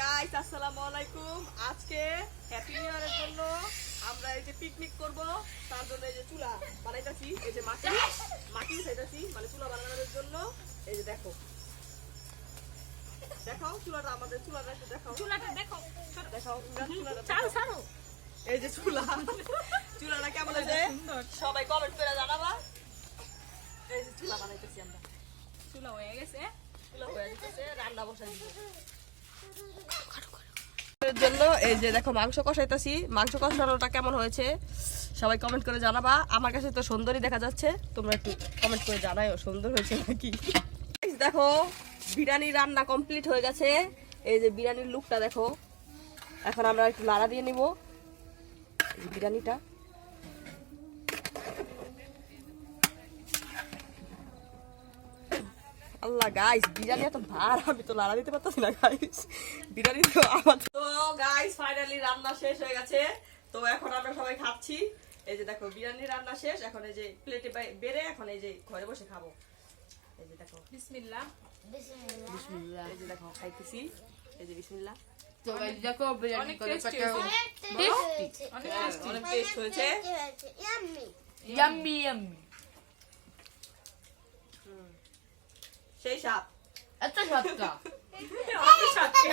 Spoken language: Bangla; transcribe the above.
গাইস আসসালামু আলাইকুম। আজকে হ্যাপি নিউ ইয়ারের জন্য আমরা এই যে পিকনিক করব, তার জন্য এই যে চুলা বানাইতাছি, এই যে মাটি উঠাইতাছি, মানে চুলা বানানোর জন্য। এই যে দেখো, দেখাও চুলাটা, আমাদের চুলাটা একটু দেখাও, চুলাটা দেখো, দেখাও চুলাটা, চাল ছাড়ো। এই যে চুলাটা কেমন হয়েছে সবাই কমেন্ট করে জানাবা। এই যে চুলা বানাইতেছি আমরা, চুলা হয়ে গেছে, চুলা হয়ে গেছে, রান্না বসাই দিব জন্য। এই যে দেখো মাংস কষাইতেছি, মাংস কষানোটা কেমন হয়েছে সবাই কমেন্ট করে জানাবা। আমার কাছে তো সুন্দরই দেখা যাচ্ছে, তোমরা একটু কমেন্ট করে জানাও সুন্দর হয়েছে নাকি। দেখো বিরিয়ানি রান্না কমপ্লিট হয়ে গেছে, এই যে বিরিয়ানির লুকটা দেখো। এখন আমরা একটু নাড়া দিয়ে নিব বিরিয়ানিটা। আল্লাহ গাইস, বিরিয়ানি এত ভার, আমি তো লাড়া দিতে পারতাছি না গাইস। বিরিয়ানি তো আমার তো গাইস ফাইনালি রান্না শেষ হয়ে গেছে। তো এখন আমরা সবাই খাচ্ছি। এই যে দেখো বিরিয়ানি রান্না শেষ, এখন এই যে প্লেটে বেড়ে এখন এই যে ঘরে বসে খাবো। এই যে দেখো বিসমিল্লাহ বিসমিল্লাহ। এই যে দেখো খাইতেছি, এই যে বিসমিল্লাহ। তো গাইস দেখো বিরিয়ানি অনেক করে tasty পাঠাও। হয়েছে। টেস্টি অনেক টেস্ট হয়েছে। Yummy yummy. সেই সাথ এত সস্তা। অত সাথে